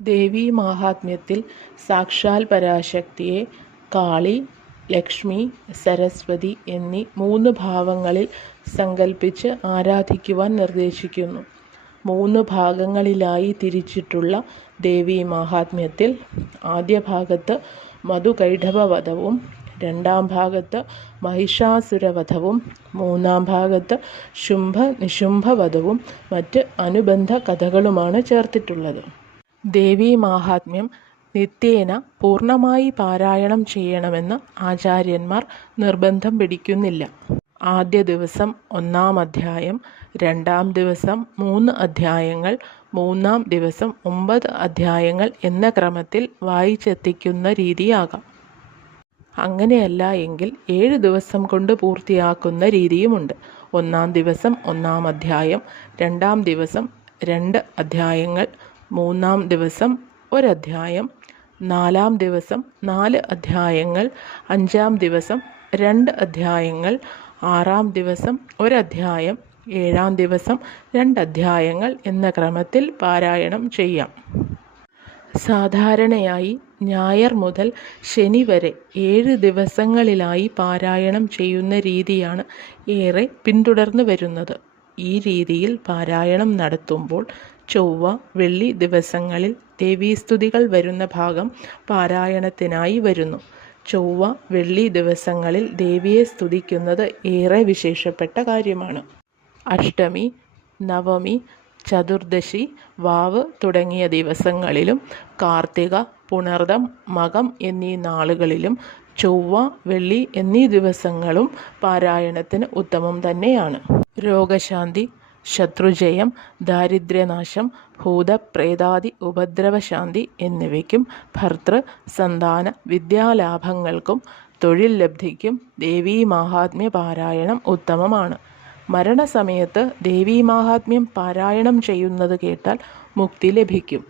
ദേവീ മാഹാത്മ്യത്തിൽ സാക്ഷാൽ പരാശക്തിയെ കാളി, ലക്ഷ്മി, സരസ്വതി എന്നീ 3 ഭാവങ്ങളിൽ സങ്കൽപ്പിച്ച് ആരാധിക്കുവാൻ നിർദ്ദേശിക്കുന്നു. 3 ഭാഗങ്ങളിലായി തിരിച്ചിട്ടുള്ള ദേവീ മാഹാത്മ്യത്തിൽ ആദ്യ ഭാഗത്ത് മധുകൈടഭവധവും, രണ്ടാം ഭാഗത്ത് മഹിഷാസുരവധവും, മൂന്നാം ഭാഗത്ത് ശുംഭ-നിശുംഭവധവും മറ്റ് അനുബന്ധ കഥകളുമാണ് ചേർത്തിട്ടുള്ളത്. ദേവീ മാഹാത്മ്യം നിത്യേന പൂർണ്ണമായി പാരായണം ചെയ്യണമെന്ന് ആചാര്യന്മാർ നിർബന്ധം പിടിക്കുന്നില്ല. ആദ്യ ദിവസം 1-ാം അധ്യായം, രണ്ടാം ദിവസം 3 അധ്യായങ്ങൾ, മൂന്നാം ദിവസം 9 അധ്യായങ്ങൾ എന്ന ക്രമത്തിൽ വായിച്ചെത്തിക്കുന്ന രീതിയാകാം. അങ്ങനെയല്ല എങ്കിൽ 7 ദിവസം കൊണ്ട് പൂർത്തിയാക്കുന്ന രീതിയുമുണ്ട്. 1-ാം ദിവസം 1-ാം അധ്യായം, രണ്ടാം ദിവസം 2 അധ്യായങ്ങൾ, മൂന്നാം ദിവസം 1 അധ്യായം, 4-ാം ദിവസം 4 അധ്യായങ്ങൾ, 5-ാം ദിവസം 2 അധ്യായങ്ങൾ, 6-ാം ദിവസം 1 അധ്യായം, 7-ാം ദിവസം 2 അധ്യായങ്ങൾ എന്ന ക്രമത്തിൽ പാരായണം ചെയ്യാം. സാധാരണയായി ഞായർ മുതൽ ശനി വരെ 7 ദിവസങ്ങളിലായി പാരായണം ചെയ്യുന്ന രീതിയാണ് ഏറെ പിന്തുടർന്നു വരുന്നത്. ഈ രീതിയിൽ പാരായണം നടത്തുമ്പോൾ ചൊവ്വ, വെള്ളി ദിവസങ്ങളിൽ ദേവീസ്തുതികൾ വരുന്ന ഭാഗം പാരായണത്തിനായി വരുന്നു. ചൊവ്വ, വെള്ളി ദിവസങ്ങളിൽ ദേവിയെ സ്തുതിക്കുന്നത് ഏറെ വിശേഷപ്പെട്ട കാര്യമാണ്. അഷ്ടമി, നവമി, ചതുർദശി, വാവ് തുടങ്ങിയ ദിവസങ്ങളിലും കാർത്തിക, പുണർദം, മകം എന്നീ നാളുകളിലും ചൊവ്വ, വെള്ളി എന്നീ ദിവസങ്ങളും പാരായണത്തിന് ഉത്തമം തന്നെയാണ്. രോഗശാന്തി, ശത്രുജയം, ദാരിദ്ര്യനാശം, ഭൂതപ്രേതാദി ഉപദ്രവശാന്തി എന്നിവയ്ക്കും ഭർതൃ, സന്താന, വിദ്യാലാഭങ്ങൾക്കും തൊഴിൽ ലബ്ധിക്കും ദേവീ മാഹാത്മ്യ പാരായണം ഉത്തമമാണ്. മരണസമയത്ത് ദേവീ മാഹാത്മ്യം പാരായണം ചെയ്യുന്നത് കേട്ടാൽ മുക്തി ലഭിക്കും.